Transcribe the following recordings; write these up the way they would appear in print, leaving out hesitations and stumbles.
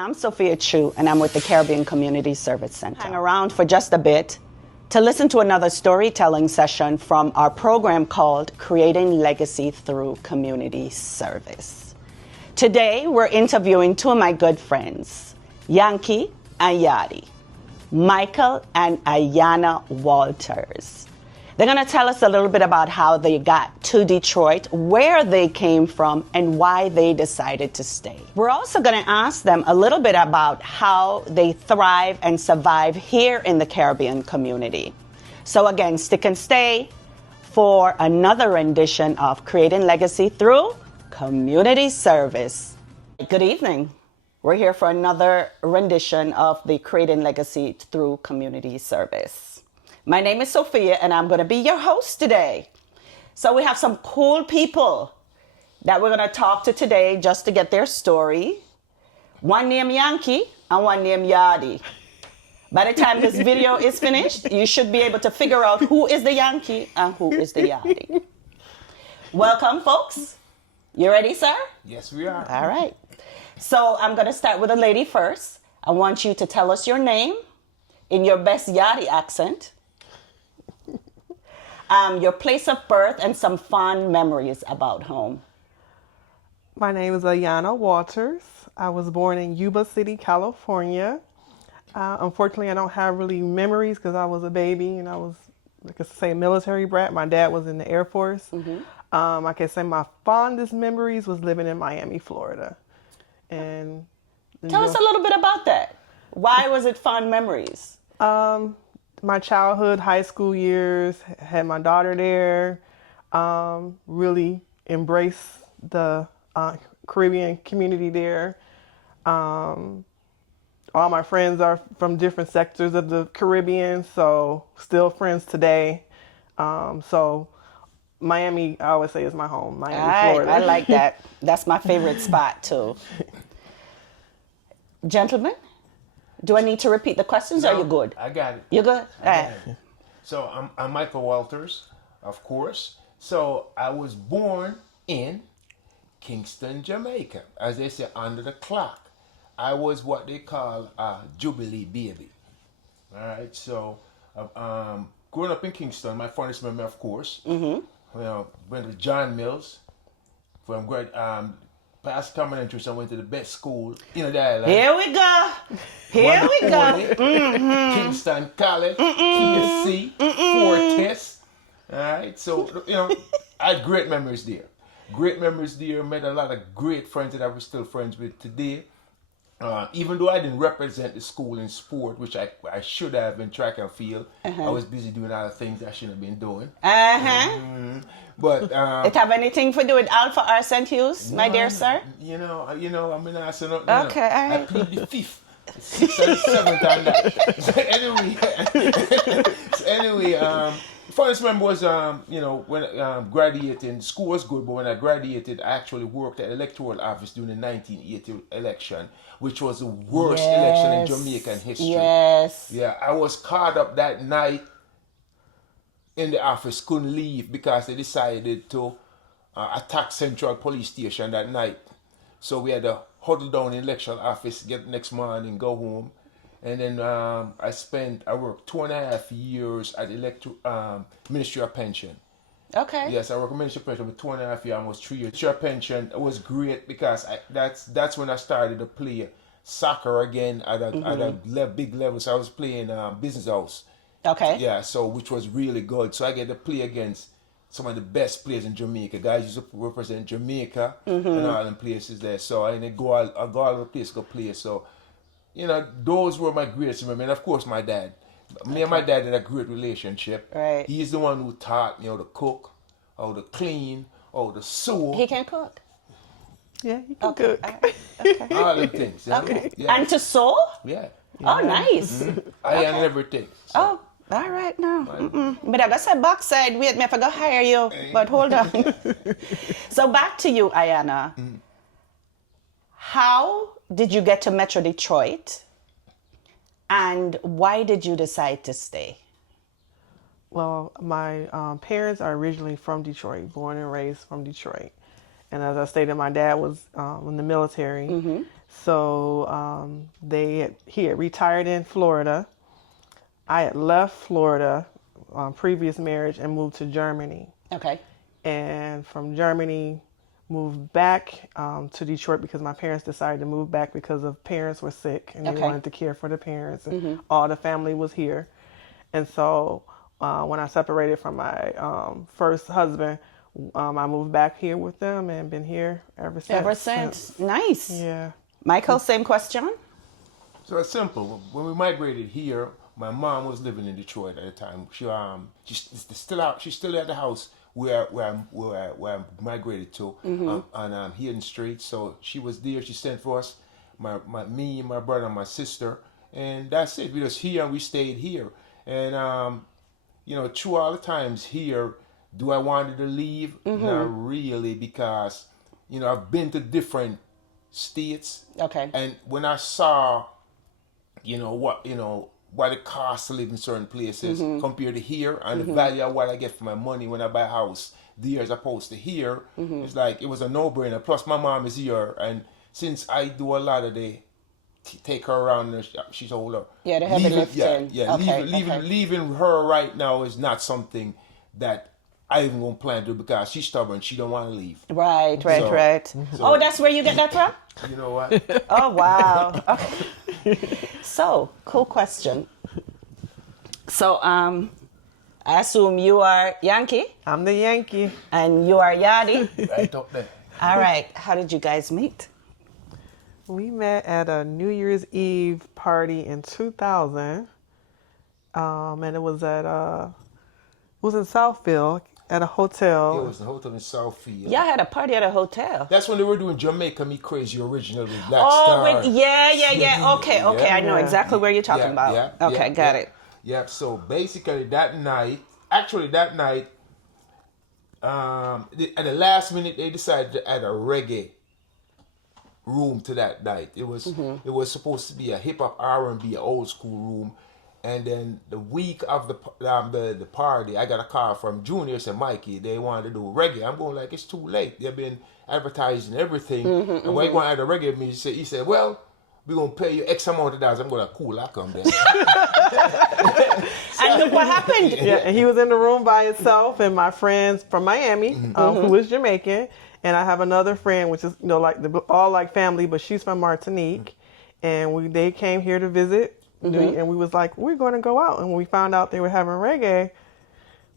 I'm Sophia Chu, and I'm with the Caribbean Community Service Center. Hang around for just a bit to listen to another storytelling session from our program called Creating Legacy Through Community Service. Today, we're interviewing two of my good friends, Yankee and Yaddie, Michael and Ayanna Walters. They're going to tell us a little bit about how they got to Detroit, where they came from, and why they decided to stay. We're also going to ask them a little bit about how they thrive and survive here in the Caribbean community. So again, stick and stay for another rendition of Creating Legacy Through Community Service. Good evening. We're here for another rendition of the Creating Legacy Through Community Service. My name is Sophia, and I'm going to be your host today. So we have some cool people that we're going to talk to today just to get their story. One named Yankee and one named Yaddie. By the time this video is finished, you should be able to figure out who is the Yankee and who is the Yaddie. Welcome, folks. You ready, sir? Yes, we are. All right. So I'm going to start with a lady first. I want you to tell us your name in your best Yaddie accent. Your place of birth and some fond memories about home. My name is Ayanna Walters. I was born in Yuba City, California. Unfortunately, I don't have really memories because I was a baby and I was, like I say, a military brat. My dad was in the Air Force. I can say my fondest memories was living in Miami, Florida. And tell us a little bit about that. Why was it fond memories? My childhood, high school years, had my daughter there, really embraced the Caribbean community there. All my friends are from different sectors of the Caribbean, so still friends today. So Miami, I always say, is my home, Miami, Florida. I like that. That's my favorite spot, too. Gentlemen? Do I need to repeat the questions, or are you good? I got it. You good? All right. So I'm Michael Walters, of course. So I was born in Kingston, Jamaica. As they say, under the clock. I was what they call a Jubilee baby. All right. So growing up in Kingston, my fondest memory, of course, went to John Mills from past common entrance. I went to the best school in the island. Here we go. Here we go. Kingston College, KSC, Fortis. All right. So, I had great memories there. Great memories there. Met a lot of great friends that I'm still friends with today. Even though I didn't represent the school in sport, which I should have in track and field, I was busy doing other things I shouldn't have been doing. But it have anything to do with Alpha or St. Hughes, my dear sir? I mean, I said nothing. Okay, all right. I plead the fifth, sixth, and seventh on that. So anyway, first memory was when graduating. School was good, but when I graduated, I actually worked at the electoral office during the 1980 election, which was the worst election in Jamaican history. Yes. Yeah, I was caught up that night in the office, couldn't leave because they decided to attack Central Police Station that night. So we had to huddle down in the election office, get the next morning, go home. And then I worked 2.5 years at the Ministry of Pension. Okay. Yes, I worked at Ministry of Pension for 2.5 years, almost 3 years. Ministry of Pension was great because that's when I started to play soccer again at a big level. So I was playing Business House. Okay. Yeah, so which was really good. So I get to play against some of the best players in Jamaica. Guys used to represent Jamaica and all them places there. So I go all over the place go play. So, those were my greatest memories. And of course my dad. Me and my dad had a great relationship. Right. He's the one who taught me how to cook, how to clean, how to sew. He can cook. Yeah, he can cook. Okay. All them things. Okay. Yeah. And to sew? Yeah. Oh, nice. I am everything. So. Oh, all right now. But I got some backside. Wait, me I forgot hire you. But hold on. So back to you, Ayanna. How did you get to Metro Detroit? And why did you decide to stay? Well, my parents are originally from Detroit, born and raised from Detroit. And as I stated, my dad was in the military. So he had retired in Florida. I had left Florida, previous marriage, and moved to Germany. Okay. And from Germany, moved back to Detroit because my parents decided to move back because of parents were sick and they wanted to care for the parents, and all the family was here. And so when I separated from my first husband, I moved back here with them and been here ever since. Ever since. Nice. Yeah. Michael, same question? So it's simple. When we migrated here, my mom was living in Detroit at the time. She's still out. She's still at the house where I migrated to on Hayden Street. So she was there. She sent for us, me, my brother, and my sister, and that's it. We was here and we stayed here. And through all the times here, do I wanted to leave? Not really, because I've been to different states. Okay. And when I saw, what it costs to live in certain places compared to here, and the value of what I get for my money when I buy a house there as opposed to here, it's like it was a no-brainer. Plus, my mom is here, and since I do a lot of the take her around, she's older. Yeah, the heavy lifting. Yeah. Leaving her right now is not something that I even gonna plan to do because she's stubborn. She don't want to leave. Right. So, that's where you get that from? You know what? Oh, wow. Okay. So, cool question. So, I assume you are Yankee I'm the Yankee. and you are Yaddie. Right up there. All right. How did you guys meet? We met at a New Year's Eve party in 2000, and it was in Southfield at a hotel. It was the hotel in Southfield. Y'all had a party at a hotel. That's when they were doing Jamaica Me Crazy original with Black Star. Yeah. Okay. I know exactly where you're talking about. Got it. Yep. So basically that night, at the last minute, they decided to add a reggae room to that night. It was supposed to be a hip hop R&B old school room, and then the week of the party, I got a call from Junior said, Mikey, they wanted to do reggae. I'm going like, it's too late. They've been advertising everything, and why you want to add a reggae music? He said, well, we're gonna pay you X amount of dollars. I'm going, cool, I'll come there. And look what happened. Yeah, and he was in the room by himself, and my friends from Miami, who is Jamaican. And I have another friend, which is all like family, but she's from Martinique, and they came here to visit, and we was like, we're going to go out. And when we found out they were having reggae,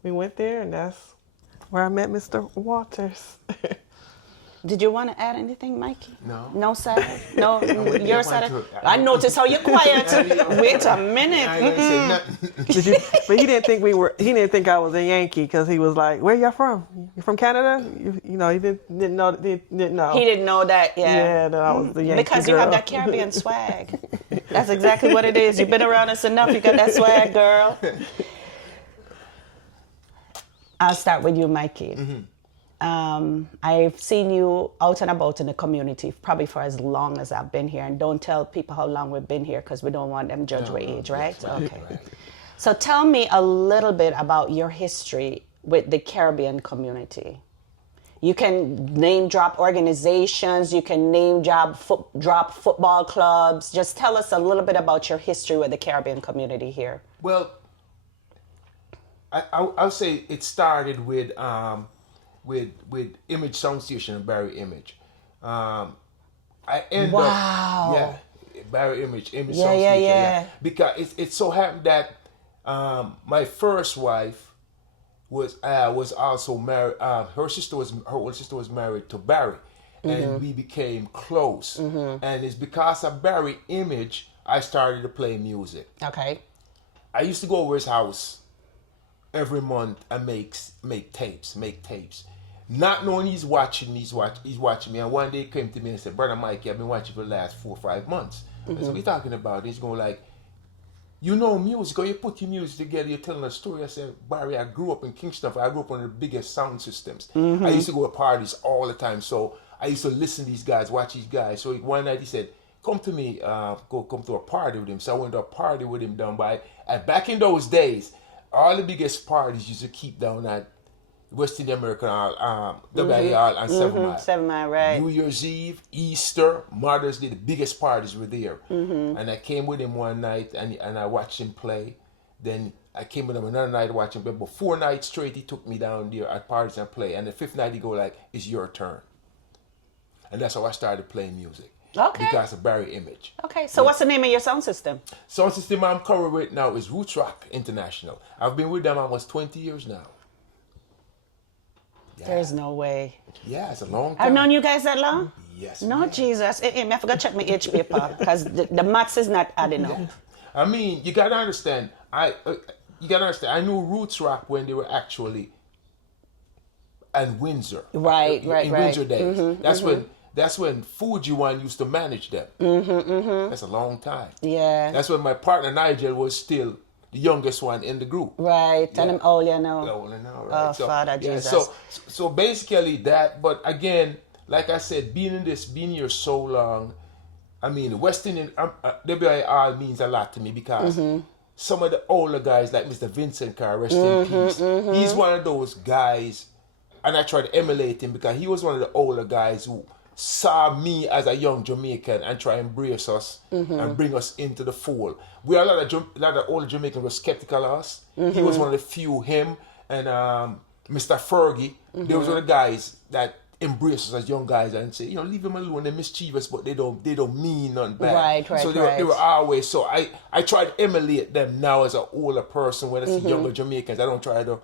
we went there, and that's where I met Mr. Walters. Did you want to add anything, Mikey? No. No side? No, your side? I noticed how you're quiet. Wait a minute. I didn't say nothing. But he didn't think I was a Yankee because he was like, where y'all from? You from Canada? He didn't know. He didn't know that, Yeah, that I was the Yankee because girl. you have that Caribbean swag. That's exactly what it is. You've been around us enough. You got that swag, girl. I'll start with you, Mikey. I've seen you out and about in the community probably for as long as I've been here. And don't tell people how long we've been here because we don't want them to judge our age, right? Okay. Right. So tell me a little bit about your history with the Caribbean community. You can name drop organizations. You can name drop football clubs. Just tell us a little bit about your history with the Caribbean community here. Well, I'll say it started with Image Sound Station and Barry Image. I end up Barry Image Sound Station. Because it so happened that my first wife was also married. Her older sister was married to Barry, and we became close. And it's because of Barry Image I started to play music. Okay. I used to go over his house every month and make tapes. Not knowing he's watching me. And one day he came to me and said, Brother Mikey, I've been watching for the last 4 or 5 months. I said, what are you talking about? He's going like, you know music, or you put your music together, you're telling a story. I said, Barry, I grew up in Kingston. I grew up on the biggest sound systems. I used to go to parties all the time. So I used to listen to these guys, watch these guys. So one night he said, come to me, come to a party with him. So I went to a party with him down by, and back in those days, all the biggest parties used to keep down at West Indian American Hall, WIA and 7 Mile. 7 Mile, right. New Year's Eve, Easter, Mother's Day, the biggest parties were there. And I came with him one night and I watched him play. Then I came with him another night to watch him play. But 4 nights straight, he took me down there at parties and play. And the 5th night, he go like, it's your turn. And that's how I started playing music. Okay. Because of Barry Image. Okay, so what's the name of your sound system? Sound system I'm currently with now is Roots Rock International. I've been with them almost 20 years now. Yeah. There's no way. Yeah, it's a long time. I've known you guys that long? Yes. No, ma'am. Jesus. I forgot to check my age paper because the maths is not adding up. Yeah. I mean, you gotta understand. I knew Roots Rock when they were actually at Windsor. Right. In Windsor days. That's when Fuji One used to manage them. That's a long time. Yeah. That's when my partner Nigel was still the youngest one in the group. Right. Yeah. And I'm old, you know. Older now, right? Oh, Father Jesus. So basically that, but again, like I said, being here so long, I mean, West Indian, WIR means a lot to me because some of the older guys, like Mr. Vincent Carr, rest in peace, he's one of those guys, and I try to emulate him because he was one of the older guys who saw me as a young Jamaican and try and embrace us and bring us into the fold. We are a lot of older Jamaicans were skeptical of us. He was one of the few, him and Mr. Fergie. They was one of the guys that embraced us as young guys and say, leave them alone. They're mischievous, but they don't mean nothing bad. Right. So they were our way. So I try to emulate them now as an older person. When I see younger Jamaicans, I don't try to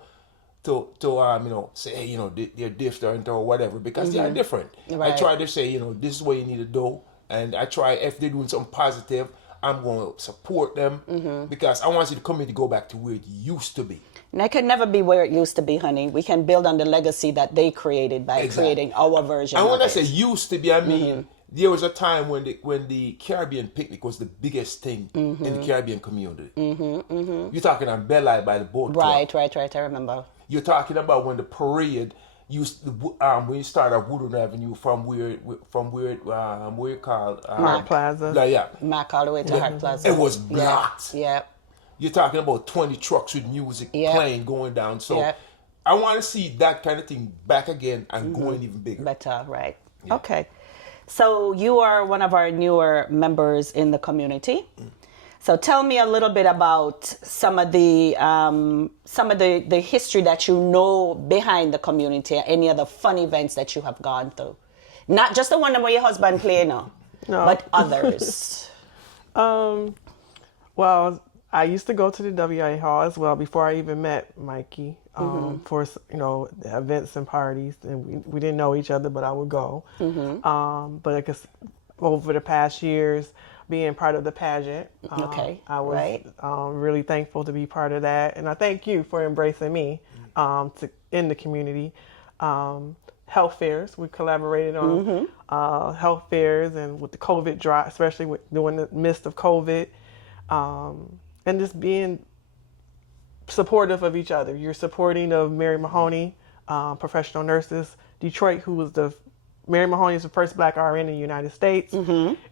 say, hey, they're different or whatever, because they are different. Right. I try to say, this is what you need to do. And I try, if they're doing something positive, I'm going to support them because I want to see the community go back to where it used to be. And it can never be where it used to be, honey. We can build on the legacy that they created by creating our version and when of I say used to be, I mean, there was a time when the Caribbean picnic was the biggest thing in the Caribbean community. You're talking on Belle by the boat club. Right. I remember. You're talking about when the parade when you start at Woodland Avenue from where it called Hart Plaza. Mac all the way to Hart Plaza. It was blocked. Yeah. You're talking about 20 trucks with music playing going down. So I want to see that kind of thing back again and going even bigger. Better, right? Yeah. Okay. So you are one of our newer members in the community. So tell me a little bit about some of the history that you know behind the community, any other fun events that you have gone through. Not just the one where your husband played, no, but others. Well, I used to go to the WIA Hall as well before I even met Mikey for events and parties, and we didn't know each other, but I would go. But I guess over the past years, being part of the pageant, I was really thankful to be part of that, and I thank you for embracing me in the community. Health fairs, we collaborated on health fairs, and with the COVID drive, especially during the midst of COVID, and just being supportive of each other. You're supporting of Mary Mahoney, professional nurses, Detroit, who was Mary Mahoney is the first Black RN in the United States.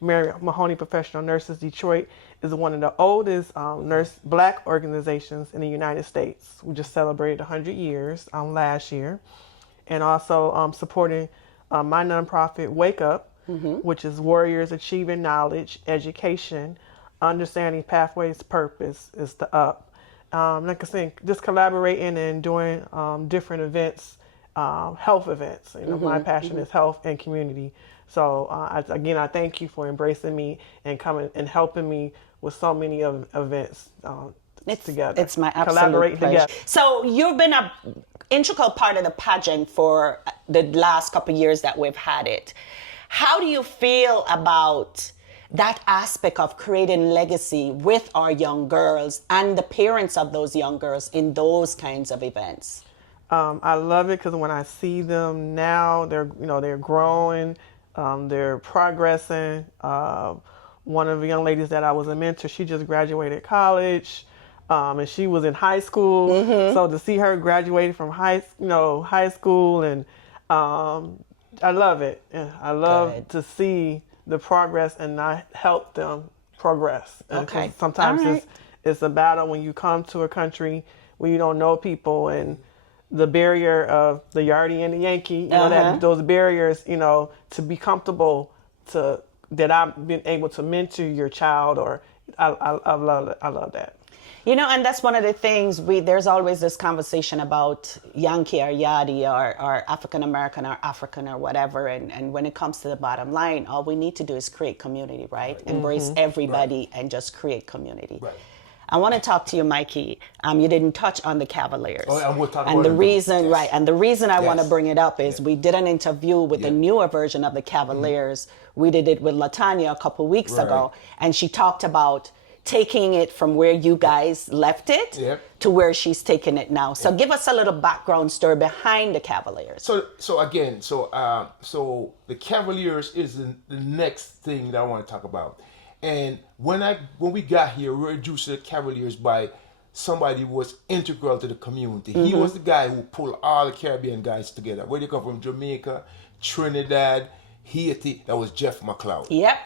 Mary Mahoney Professional Nurses Detroit is one of the oldest Black organizations in the United States. We just celebrated 100 years last year. And also supporting my nonprofit, Wake Up, which is Warriors Achieving Knowledge, Education, Understanding Pathways, Purpose is the up. Like I said, just collaborating and doing different events, health events. My passion is health and community. So I thank you for embracing me and coming and helping me with so many events together. It's my absolute pleasure. Together. So you've been an integral part of the pageant for the last couple of years that we've had it. How do you feel about that aspect of creating legacy with our young girls and the parents of those young girls in those kinds of events? I love it because when I see them now, they're growing, they're progressing. One of the young ladies that I was a mentor, she just graduated college, and she was in high school. So to see her graduating from high school, and I love it. I love to see the progress and not help them progress. Okay. Sometimes it's a battle when you come to a country where you don't know people, and the barrier of the Yaardie and the Yankee, you know, that those barriers, you know, to be comfortable to that I've been able to mentor your child, or I love it. I love that. You know, and that's one of the things there's always this conversation about Yankee or Yaadie or African American or African or whatever. And when it comes to the bottom line, all we need to do is create community, right? Embrace everybody and just create community. Right. I want to talk to you, Mikey. You didn't touch on the Cavaliers. Oh, and we'll talk about and the them. reason, Yes. right? And the reason I want to Yes. bring it up is we did an interview with the newer version of the Cavaliers. We did it with LaTanya a couple weeks ago, and she talked about taking it from where you guys left it to where she's taking it now. So give us a little background story behind the Cavaliers. So again, so the Cavaliers is the next thing that I want to talk about. And when we got here, we were introduced to the Cavaliers by somebody who was integral to the community. He was the guy who pulled all the Caribbean guys together. Where they come from, Jamaica, Trinidad, Haiti. That was Jeff McLeod. Yep.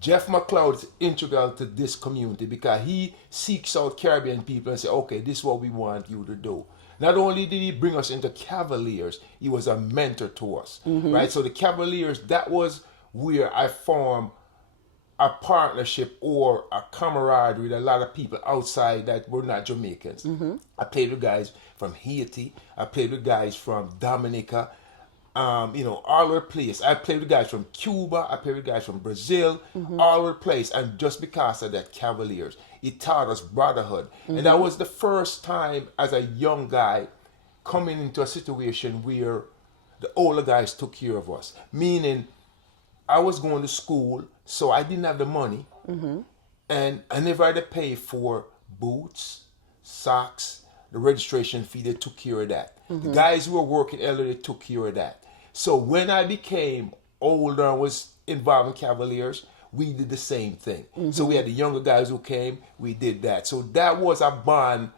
Jeff McLeod is integral to this community because he seeks out Caribbean people and say, okay, this is what we want you to do. Not only did he bring us into Cavaliers, he was a mentor to us, right? So the Cavaliers, that was where I formed a partnership or a camaraderie with a lot of people outside that were not Jamaicans. I played with guys from Haiti. I played with guys from Dominica. You know, all over the place. I played with guys from Cuba. I played with guys from Brazil. All over the place. And just because of that, Cavaliers, it taught us brotherhood. And that was the first time as a young guy coming into a situation where the older guys took care of us. Meaning, I was going to school, so I didn't have the money, and I never had to pay for boots, socks, the registration fee. They took care of that. The guys who were working earlier, they took care of that. So when I became older and was involved in Cavaliers, we did the same thing. So we had the younger guys who came, we did that. So that was a bond,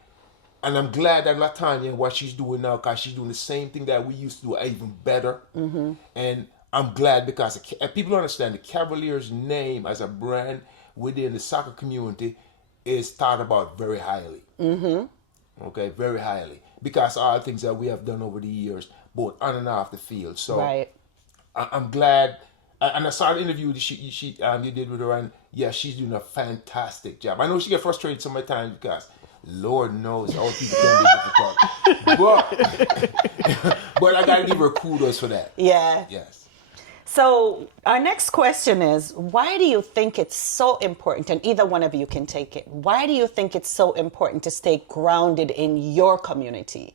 and I'm glad that LaTanya, what she's doing now, because she's doing the same thing that we used to do, even better. And I'm glad because people understand the Cavaliers' name as a brand within the soccer community is thought about very highly. Okay, very highly. Because of all the things that we have done over the years, both on and off the field. So I'm glad. And I saw the interview that you did with her, and yeah, she's doing a fantastic job. I know she gets frustrated sometimes because Lord knows all people can be difficult. But I gotta give her kudos for that. Yeah. Yes. So our next question is, why do you think it's so important, and either one of you can take it, why do you think it's so important to stay grounded in your community?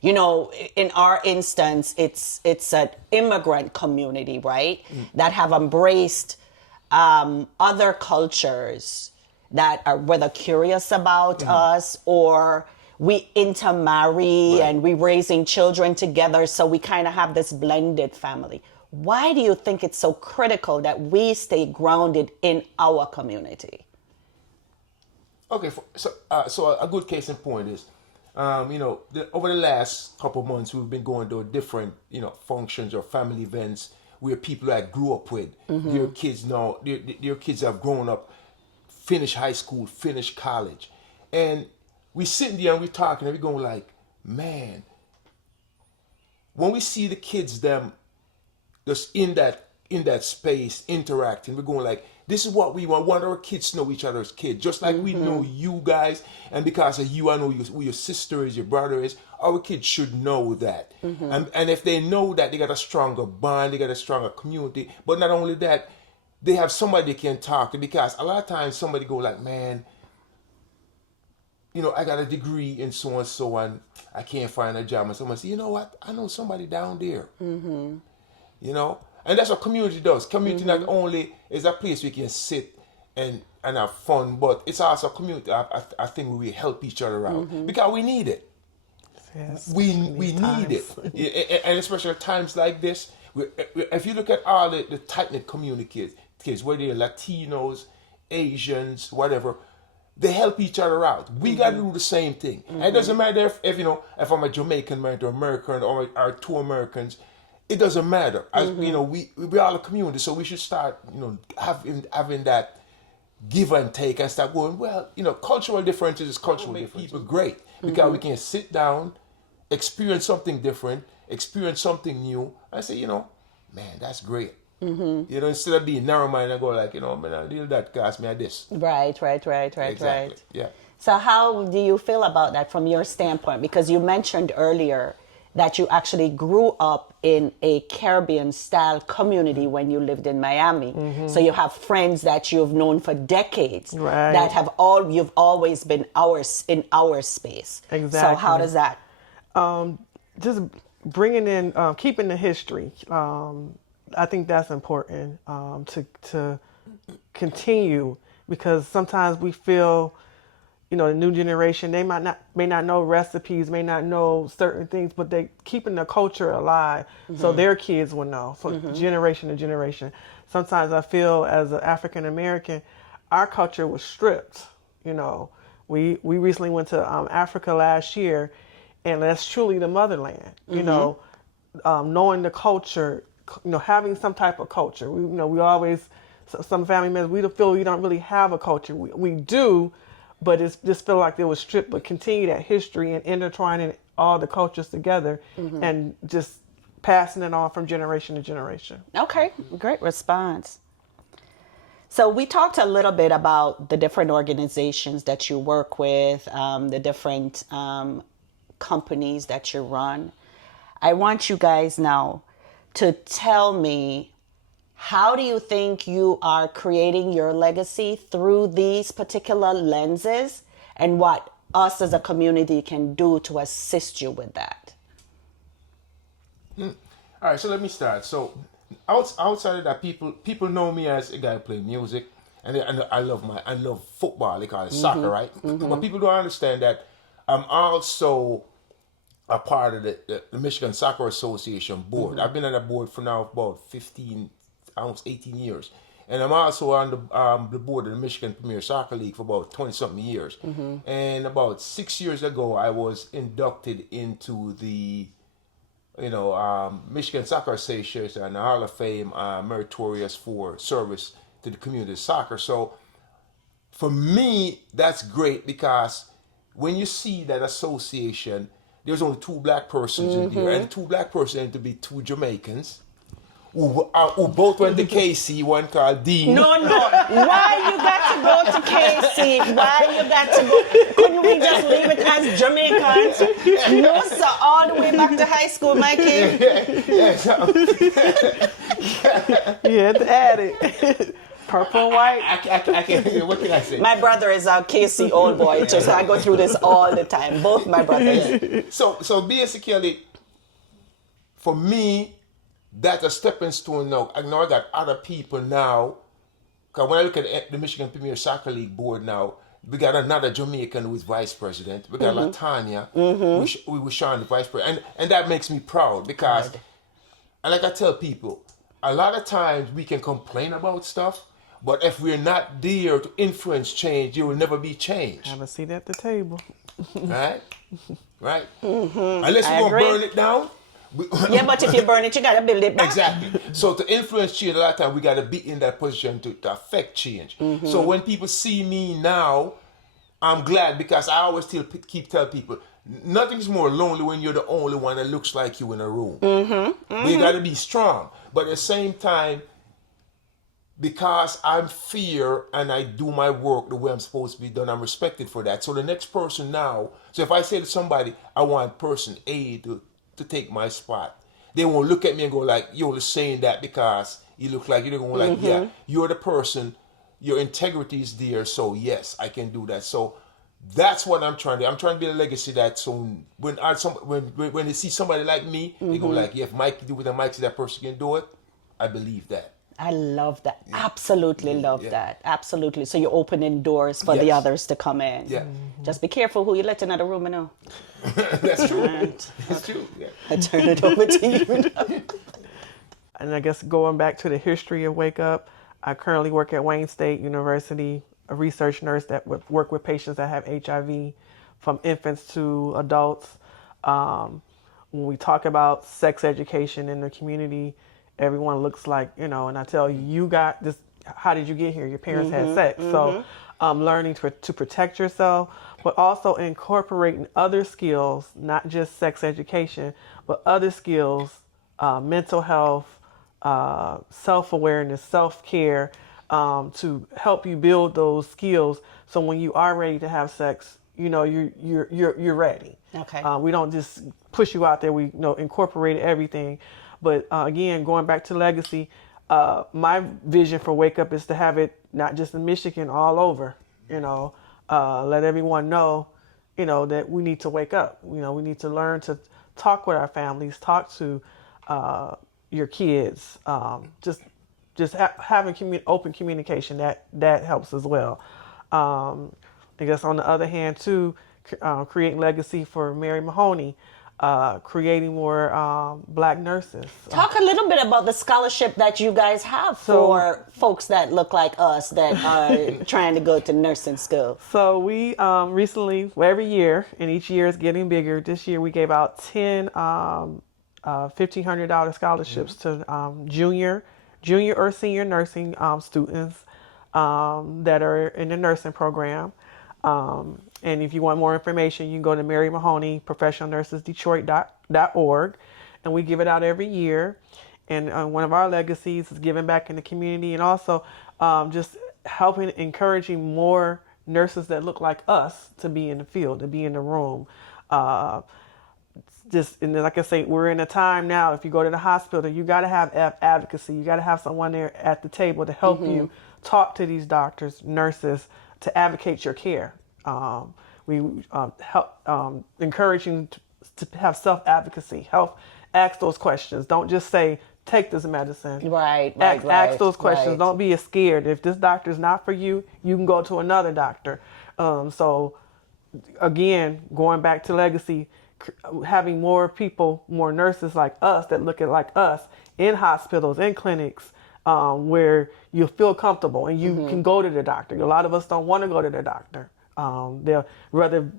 You know, in our instance, it's an immigrant community, right? That have embraced other cultures that are whether curious about us or we intermarry and we raising children together, so we kind of have this blended family. Why do you think it's so critical that we stay grounded in our community? Okay, so a good case in point is, you know, over the last couple of months, we've been going to different, you know, functions or family events where people that I grew up with, their kids now, their kids have grown up, finished high school, finished college, and we sitting there and we talking and we going like, man, when we see the kids them just in that space interacting, we're going like, this is what we want. We want our kids to know each other's kids, just like we know you guys, and because of you, I know who your sister is, your brother is. Our kids should know that, and if they know that, they got a stronger bond, they got a stronger community. But not only that, they have somebody they can talk to, because a lot of times somebody go like, man, you know, I got a degree in so and so, and I can't find a job, and someone say, you know what, I know somebody down there. You know, and that's what community does. Community not only is a place we can sit and have fun, but it's also a community. I think we help each other out because we need it. Yes, we need it, and especially at times like this. If you look at all the tight-knit community kids, whether they're Latinos, Asians, whatever, they help each other out. We got to do the same thing. And it doesn't matter if you know, if I'm a Jamaican man or American or two Americans. It doesn't matter. As you know, we are a community, so we should start, you know, having that give and take and start going, well, you know, cultural differences is cultural differences. People great because we can sit down experience something different, experience something new. I say, man, that's great. Instead of being narrow-minded, I go like, man, I deal that cost me this. Right. Exactly. Yeah. So how do you feel about that from your standpoint? Because you mentioned earlier that you actually grew up in a Caribbean-style community when you lived in Miami. So you have friends that you've known for decades that you've always been in our space. Exactly. So how does that? Just bringing in, keeping the history. I think that's important to continue, because sometimes we feel, the new generation, they may not know recipes, may not know certain things, but they keeping the culture alive so their kids will know from generation to generation. Sometimes I feel as an African American, our culture was stripped. We recently went to Africa last year, and that's truly the motherland. Knowing the culture, having some type of culture. We always, some family members, we feel we don't really have a culture. We do, but it's just feel like they were stripped. But continue that history and intertwining all the cultures together and just passing it on from generation to generation. Okay, great response. So we talked a little bit about the different organizations that you work with, the different companies that you run. I want you guys now to tell me, how do you think you are creating your legacy through these particular lenses, and what us as a community can do to assist you with that? All right, so let me start. So outside of that, people know me as a guy playing music, and I love football. They call it soccer, right? But people don't understand that I'm also a part of the Michigan Soccer Association board. I've been on the board for now about 15, almost 18 years. And I'm also on the board of the Michigan Premier Soccer League for about 20-something years. And about 6 years ago, I was inducted into the Michigan Soccer Association and the Hall of Fame, meritorious for service to the community of soccer. So for me, that's great, because when you see that association, there's only 2 black persons in there, and 2 black persons and to be 2 Jamaicans who both went to KC, one called Dean. No. Why you got to go to KC? Why you got to go? Couldn't we just leave it as Jamaicans? No, sir, all the way back to high school, my kid. You had to add it. Purple and white. I can't. What can I say? My brother is a KC old boy too, so I go through this all the time. Both my brothers. So basically, for me, that's a stepping stone now. I know I got other people now. Because when I look at the Michigan Premier Soccer League board now, we got another Jamaican who's vice president. We got Latanya, we were Sean, the vice president. And that makes me proud, because, and like I tell people, a lot of times we can complain about stuff, but if we're not there to influence change, you will never be changed. Have a seat at the table. Right? Unless we're going to burn it down. Yeah, but if you burn it, you got to build it back. Exactly. So to influence change, a lot of time we got to be in that position to affect change. So when people see me now, I'm glad, because I always keep telling people, nothing's more lonely when you're the only one that looks like you in a room. You got to be strong. But at the same time, because I'm fair and I do my work the way I'm supposed to be done, I'm respected for that. So the next person now, so if I say to somebody, I want person A to take my spot, they won't look at me and go like, you're saying that because you look like, you're going like, yeah, you're the person, your integrity is there, so yes, I can do that. So that's what I'm trying to do. I'm trying to build a legacy that so when they see somebody like me, they go like, yeah, if Mike can do it and Mike said that person can do it, I believe that. I love that. Yeah. Absolutely love that. Absolutely. So you're opening doors for the others to come in. Yeah. Just be careful who you let in the room, you know. That's true. That's true. Yeah. I turn it over to you now. And I guess going back to the history of Wake Up, I currently work at Wayne State University, a research nurse that would work with patients that have HIV, from infants to adults. When we talk about sex education in the community, everyone looks like, and I tell you, you got this, how did you get here? Your parents had sex. So learning to protect yourself, but also incorporating other skills, not just sex education, but other skills, mental health, self-awareness, self-care, to help you build those skills. So when you are ready to have sex, you're ready. Okay. We don't just push you out there. We incorporate everything. But again, going back to legacy, my vision for Wake Up is to have it not just in Michigan, all over. Let everyone know, that we need to wake up. We need to learn to talk with our families, talk to your kids. Just having open communication that helps as well. I guess on the other hand too, creating legacy for Mary Mahoney, creating more Black nurses. Talk a little bit about the scholarship that you guys have for folks that look like us that are trying to go to nursing school. So we recently, every year, and each year is getting bigger. This year we gave out 10 $1,500 scholarships to junior or senior nursing students that are in the nursing program. And if you want more information, you can go to Mary Mahoney Professional Nurses Detroit.org, and we give it out every year. And one of our legacies is giving back in the community, and also just helping, encouraging more nurses that look like us to be in the field, to be in the room. And like I say, we're in a time now, if you go to the hospital, you got to have advocacy. You got to have someone there at the table to help you talk to these doctors, nurses, to advocate your care. We help encourage you to have self-advocacy. Help ask those questions. Don't just say, take this medicine. Right. Ask those questions. Right. Don't be scared. If this doctor's not for you, you can go to another doctor. So again, going back to legacy, having more people, more nurses like us that look at like us in hospitals, in clinics, where you feel comfortable and you can go to the doctor. A lot of us don't want to go to the doctor. They'll rather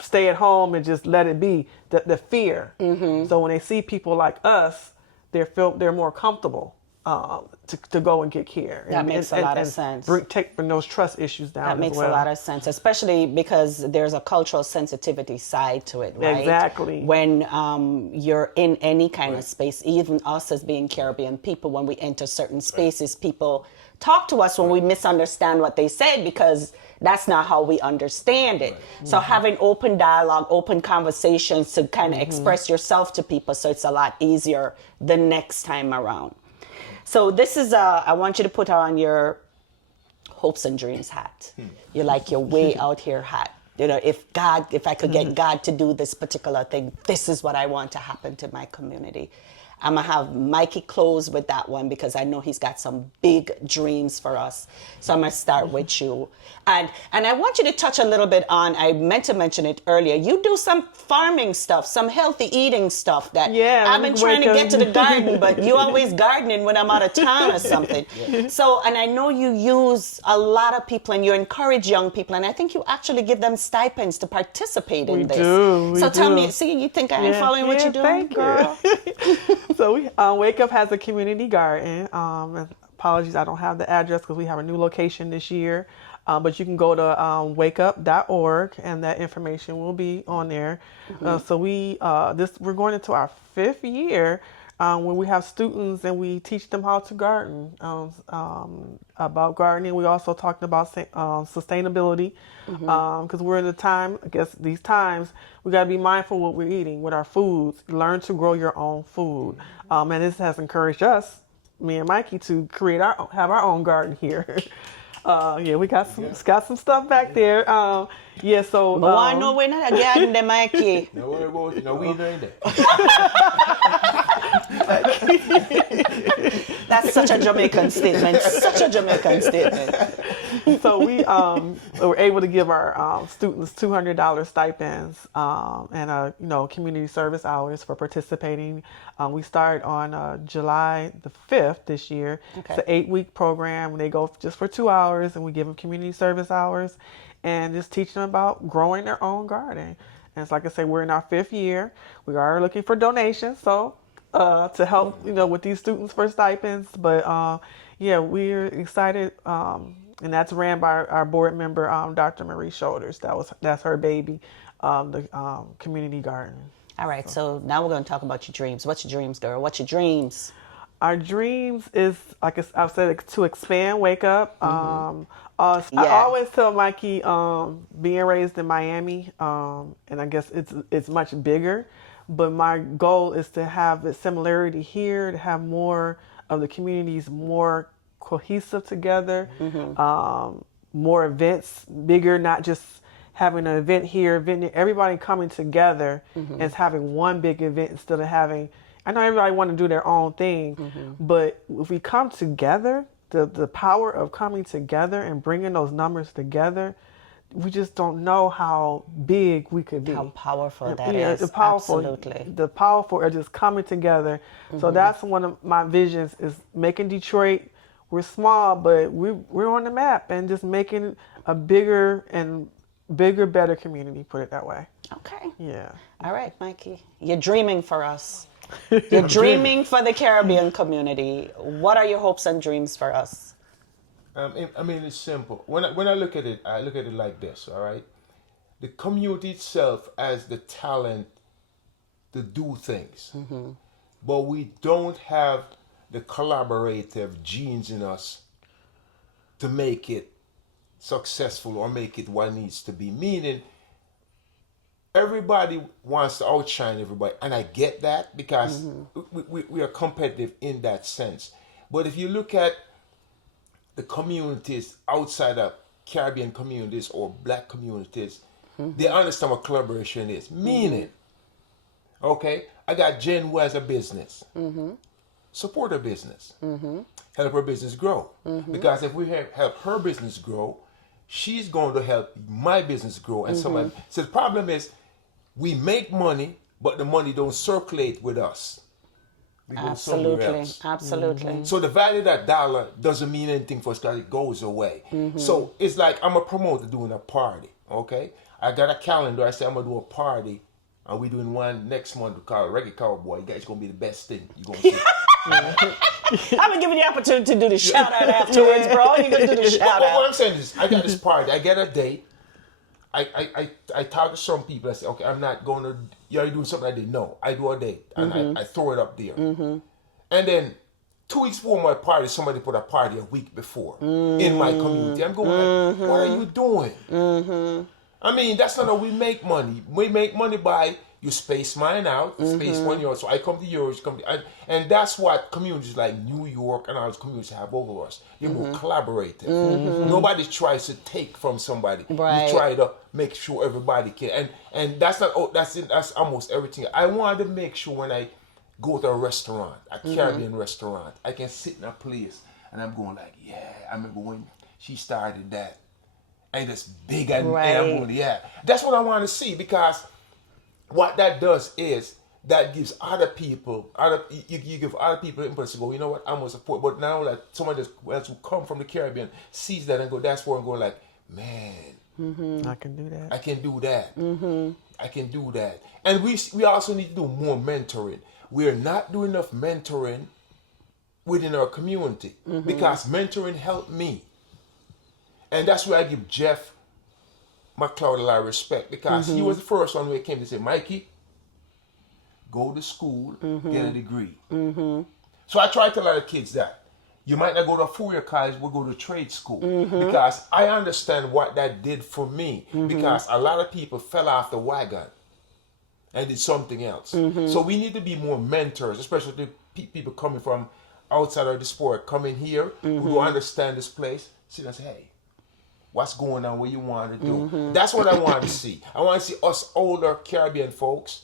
stay at home and just let it be. The fear. So when they see people like us, they're more comfortable to go and get care. That makes a lot of sense. Bring those trust issues down. That makes a lot of sense, especially because there's a cultural sensitivity side to it, right? Exactly. When you're in any kind of space, even us as being Caribbean people, when we enter certain spaces, people talk to us when we misunderstand what they say because that's not how we understand it. So having open dialogue, open conversations to kind of express yourself to people, so it's a lot easier the next time around. So this is I want you to put on your hopes and dreams hat. You're like your way out here hat. If I could get God to do this particular thing, this is what I want to happen to my community. I'm going to have Mikey close with that one because I know he's got some big dreams for us. So I'm going to start with you. And I want you to touch a little bit on, I meant to mention it earlier, you do some farming stuff, some healthy eating stuff that I've been trying to get to the garden, but you always gardening when I'm out of town or something. So, and I know you use a lot of people and you encourage young people, and I think you actually give them stipends to participate in this. We tell me, see, you think I ain't following what you're doing, thank girl? So Wake Up has a community garden. Apologies, I don't have the address because we have a new location this year. But you can go to wakeup.org and that information will be on there. So we're going into our 5th year where we have students and we teach them how to garden. About gardening, we also talked about sustainability because we're in a time, I guess these times, we got to be mindful what we're eating with our foods. Learn to grow your own food. And this has encouraged us, me and Mikey, to have our own garden here. We got some stuff back there. So I know we're not a garden there, Mikey. No worry about it. No, we doing that. That's such a Jamaican statement. Such a Jamaican statement. So we were able to give our students $200 stipends and community service hours for participating. We start on July the 5th this year. Okay. It's an 8-week program. They go just for 2 hours, and we give them community service hours and just teach them about growing their own garden. And it's like I say, we're in our 5th year. We are looking for donations, so to help with these students for stipends. But we're excited. And that's ran by our board member, Dr. Marie Shoulders. That's her baby, the community garden. All right, so now we're going to talk about your dreams. What's your dreams, girl? What's your dreams? Our dreams is, like I've said, to expand Wake Up. I always tell Mikey, being raised in Miami, and I guess it's much bigger, but my goal is to have the similarity here, to have more of the communities more cohesive together, more events, bigger, not just having an event here, event there, everybody coming together and having one big event instead of having, I know everybody want to do their own thing, but if we come together, the power of coming together and bringing those numbers together, we just don't know how big we could be. How powerful that is. The powerful, Absolutely. The powerful are just coming together. So that's one of my visions, is making Detroit, we're small, but we're on the map, and just making a bigger, better community, put it that way. Okay. Yeah. All right, Mikey. You're dreaming for us. You're dreaming for the Caribbean community. What are your hopes and dreams for us? I mean, it's simple. When I look at it, I look at it like this, all right? The community itself has the talent to do things, but we don't have the collaborative genes in us to make it successful or make it what it needs to be. Meaning, everybody wants to outshine everybody, and I get that, because we are competitive in that sense. But if you look at the communities outside of Caribbean communities or black communities, they understand what collaboration is. Meaning, okay, I got Jen who has a business. Support her business. Help her business grow. Because if we help her business grow, she's going to help my business grow. And so the problem is, we make money, but the money don't circulate with us. We go somewhere else. Absolutely. So the value of that dollar doesn't mean anything for us because it goes away. So it's like I'm a promoter doing a party, okay? I got a calendar. I say I'm going to do a party, and we're doing one next month called Reggae Cowboy. You guys going to be the best thing you're going to see. I've been giving you the opportunity to do the shout out afterwards, bro. You're going to do the shout out. What I'm saying is, I got this party. I get a date. I talk to some people. I say, okay, I'm not going to, you're doing something I didn't know. I do a date, and I throw it up there. And then 2 weeks before my party, somebody put a party a week before in my community. I'm going like, what are you doing? I mean, that's not how we make money. We make money by, you space mine out, space one yours. So I come to yours, you come to, and that's what communities like New York and all those communities have over us. You're more collaborative. Nobody tries to take from somebody. Right. You try to make sure everybody can. And that's not. Oh, that's almost everything. I wanted to make sure when I go to a restaurant, a Caribbean restaurant, I can sit in a place and I'm going like, yeah. I remember when she started that, and it's big and, and I'm going, yeah. That's what I want to see, because what that does is that gives other people, you give other people impulse to go, you know what, I'm going to support. But now that somebody else who come from the Caribbean sees that and go, that's where I'm going like, man, I can do that. I can do that. I can do that. And we also need to do more mentoring. We're not doing enough mentoring within our community, because mentoring helped me. And that's where I give Jeff McLeod a lot of respect, because he was the first one who came to say, Mikey, go to school, get a degree. So I try to tell a lot of kids that you might not go to a 4-year college, we'll go to trade school, because I understand what that did for me, because a lot of people fell off the wagon and did something else. So we need to be more mentors, especially the people coming from outside of the sport, coming here, who don't understand this place, sit and say, hey, what's going on, what you want to do. That's what I want to see. I want to see us older Caribbean folks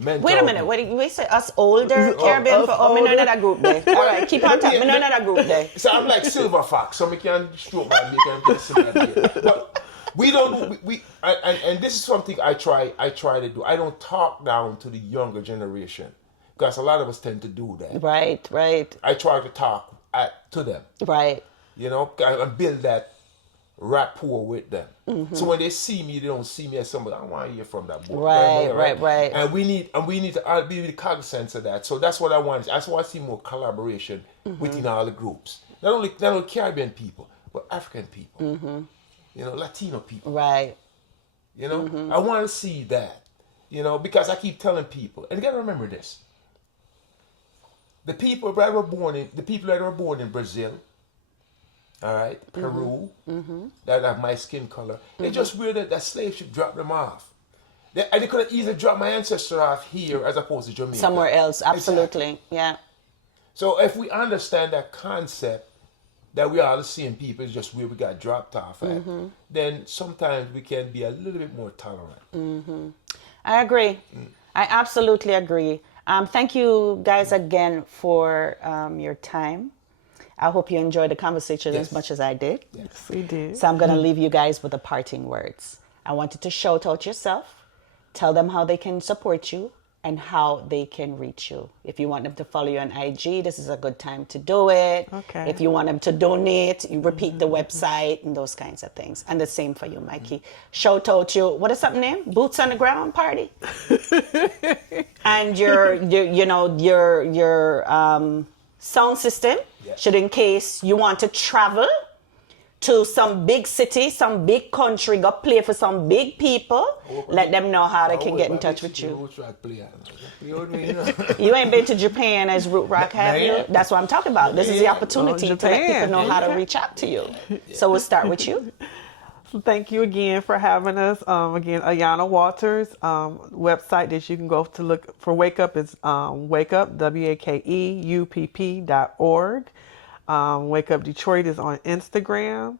mentor. Wait a minute. What did you say? Us older Caribbean folks? Oh, me know that group there. All right, keep on talking. Me know that group there. So I'm like Silver Fox, so we can stroke my make and get some idea. But we don't. And this is something I try to do. I don't talk down to the younger generation, because a lot of us tend to do that. Right. I try to talk to them. Right. You know, and build that rapport with them. So when they see me, they don't see me as somebody, I want to hear from that boy. Right. And we need to be really cognizant of that. So that's what I want. I just want to see more collaboration within all the groups. Not only Caribbean people, but African people, Latino people. Right. I want to see that, because I keep telling people, and you got to remember this: the people that were born in Brazil, all right, Peru, that have my skin color, they just weird that slave ship dropped them off. And they could have easily dropped my ancestor off here as opposed to Jamaica. Somewhere else, absolutely, Exactly. yeah. So if we understand that concept, that we are the same people, it's just where we got dropped off at, then sometimes we can be a little bit more tolerant. I agree. I absolutely agree. Thank you guys again for your time. I hope you enjoyed the conversation as much as I did. Yes, we did. So I'm going to leave you guys with the parting words. I wanted to shout out yourself, tell them how they can support you, and how they can reach you. If you want them to follow you on IG, this is a good time to do it. Okay. If you want them to donate, you repeat the website and those kinds of things. And the same for you, Mikey. Shout out you, what is that name? Boots on the Ground Party. And your sound system, should in case you want to travel to some big city, some big country, go play for some big people, let them know how they can get in touch with you. You ain't been to Japan as Root Rock, have you? That's what I'm talking about. This is the opportunity to let people know how to reach out to you. So we'll start with you. Thank you again for having us. Again, Ayanna Walters, website that you can go to look for Wake Up is wakeup, WAKEUPP.org. Wake Up Detroit is on Instagram.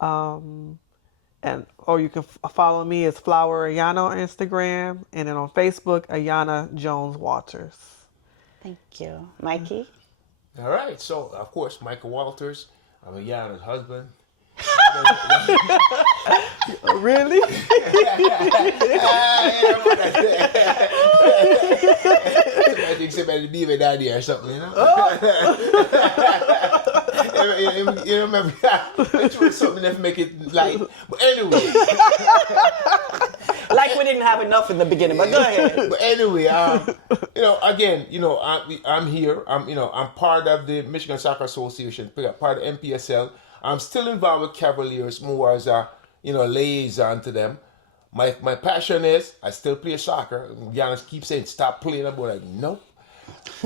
Or you can follow me as Flower Ayanna on Instagram. And then on Facebook, Ayanna Jones Walters. Thank you. Mikey? All right. So, of course, Michael Walters. I'm Ayanna's husband. Really? I think somebody be with daddy or something, you remember? It's really something that make it light. But anyway. Like we didn't have enough in the beginning, but go ahead. But anyway, again, I'm here. I'm part of the Michigan Soccer Association, part of MPSL. I'm still involved with Cavaliers more as a, liaison to them. My passion is I still play soccer. Giannis keeps saying stop playing. I'm like no.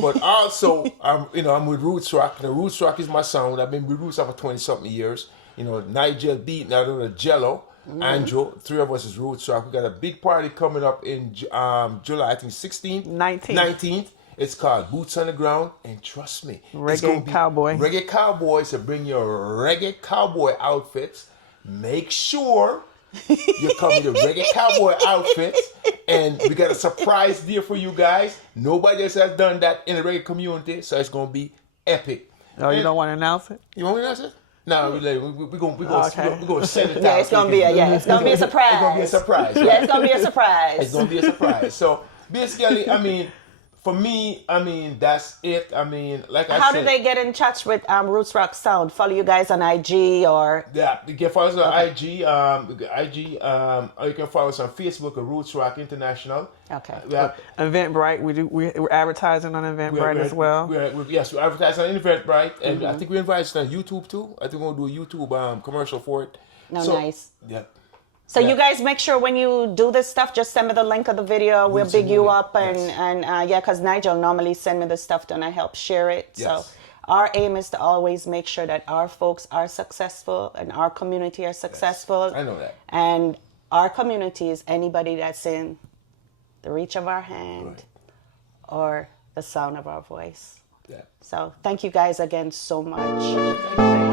But also I'm with Roots Rock. Roots Rock is my sound. I've been with Roots Rock for 20-something years. Nigel beating out of the Jello. Andrew, three of us is Roots Rock. We got a big party coming up in July, I think 16th. 19th. It's called Boots on the Ground, and trust me, Reggae Cowboy. Reggae Cowboy, so bring your Reggae Cowboy outfits. Make sure you come with your Reggae Cowboy outfits, and we got a surprise deal for you guys. Nobody else has done that in the reggae community, so it's going to be epic. Oh, you don't want to announce it? You want me to announce it? No, we're going to send it out. Yeah, it's going to be it's going to be a surprise. It's going to be a surprise. Right? Yeah, it's going to be a surprise. It's going to be a surprise. So, basically, for me, that's it. Like I said. How do they get in touch with Roots Rock Sound? Follow you guys on IG or? Yeah, you can follow us on IG. Or you can follow us on Facebook at Roots Rock International. Okay. Eventbrite, we're advertising on Eventbrite as well. Yes, we're advertising on Eventbrite, and I think we're invited on YouTube too. I think we're going to do a YouTube commercial for it. Nice. Yeah. So you guys make sure when you do this stuff, just send me the link of the video. We'll big you up and because Nigel normally send me the stuff and I help share it. Yes. So our aim is to always make sure that our folks are successful and our community are successful. Yes, I know that. And our community is anybody that's in the reach of our hand or the sound of our voice. Yeah. So thank you guys again so much.